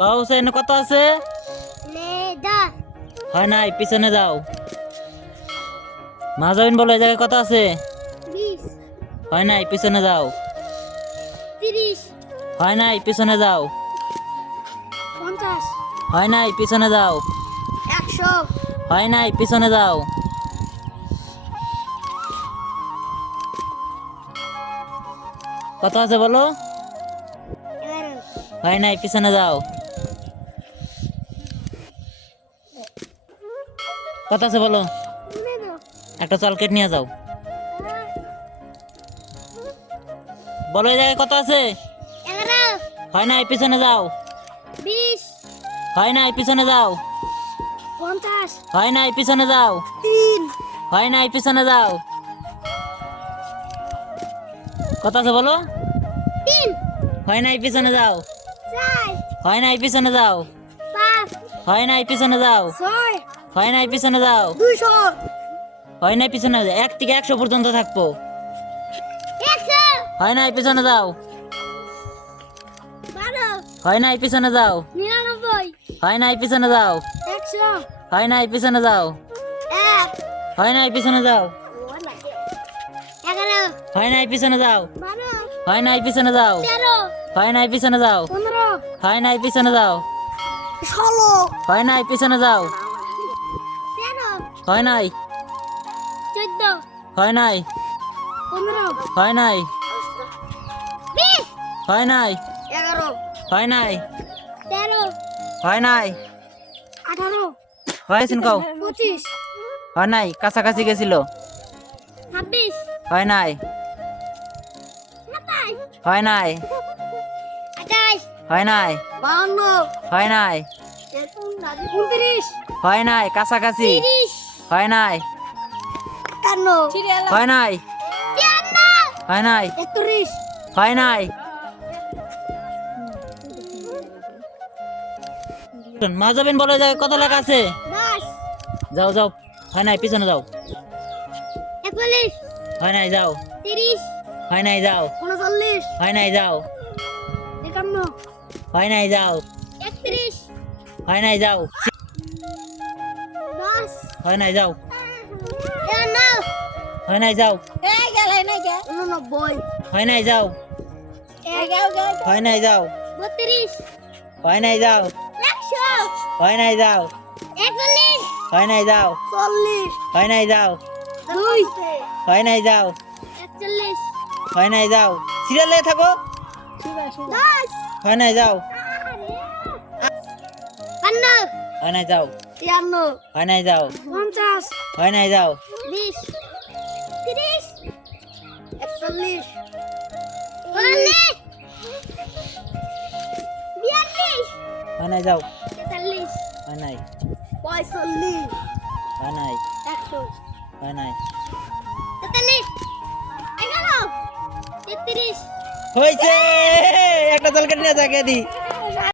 কও সেন কত আছে? হয় নাই, পিছনে যাও। মাজাবিন বলো এই জায়গায় কত আছে? 20 হয় নাই, পিছনে যাও। 30 হয় নাই, পিছনে যাও। 50 হয় নাই, পিছনে যাও। 100 হয় নাই, পিছনে যাও। কত আছে বলো? 11 হয় নাই, পিছনে যাও। কত আছে বলো? একটা চলকেট নিয়ে যাও। বলো এই জায়গায় কত আছে? 11 হয় নাই, পিছনে যাও। 20 হয় নাই, পিছনে যাও। 50 হয় নাই, পিছনে যাও। 3 হয় নাই, পিছনে যাও। কত আছে বলো? 3 হয় নাই, পিছনে যাও। 4 হয় নাই, পিছনে যাও। 5 হয় নাই, পিছনে যাও। 6 হয় নাই, পিছনে যাও। 200 হয় নাই, পিছনে যাও। 1 থেকে 100 পর্যন্ত থাকবো। 100 হয় নাই, পিছনে যাও। 12 হয় নাই, পিছনে যাও। 99 হয় নাই, পিছনে যাও। 100 হয় নাই, পিছনে যাও। 1 হয় নাই, পিছনে যাও। 11 হয় নাই, পিছনে যাও। 12 হয় নাই, পিছনে যাও। 13 হয় নাই, পিছনে যাও। 15 হয় নাই, পিছনে যাও। 16 হয় নাই, পিছনে যাও। 13 হয় নাই। 14 হয় নাই। 15 হয় নাই। 20 হয় নাই। 11 হয় নাই। 13 হয় নাই। 18 হয়েছেন কও। 25 হয় নাই, কাছাকাছি গেছিল। 26 হয় নাই। 27 হয় নাই। 28 হয় নাই। 52 হয় নাই। 29 হয় নাই, কাছাকাছি। 30 হয় নাই। 51 হয় নাই। 53 হয় নাই। 31 হয় নাই। মাজাবিন বলে যায় কত লেখা আছে? 10 যাও যাও। হয় নাই, পিছনে যাও। 41 হয় নাই, যাও। 30 হয় নাই, যাও। 39 হয় নাই, যাও। 51 হয় নাই, যাও। 31 হয় নাই, যাও। 10 হয় নাই, যাও। 9 হয় নাই, যাও। এই গেল এই নাই গে 89 হয় নাই, যাও। এই গেল গেল হয় নাই, যাও। 32 হয় নাই, যাও। 100 হয় নাই, যাও। 41 হয় নাই, যাও। 40 হয় নাই, যাও। 2 হয় নাই, যাও। 41 হয় নাই, যাও। সিরিয়ালে থাকো। 10 হয় নাই, যাও। 52 হয় নাই, যাও। 53 হয় নাই, যাও। 50 হয় নাই, যাও। 20 30 41 42 হয় নাই, যাও। 43 হয় নাই। 45 হয় নাই। 100 হয় নাই। 43 11 33 হয়েছে, একটা তলকাট নিয়ে যাকে দি।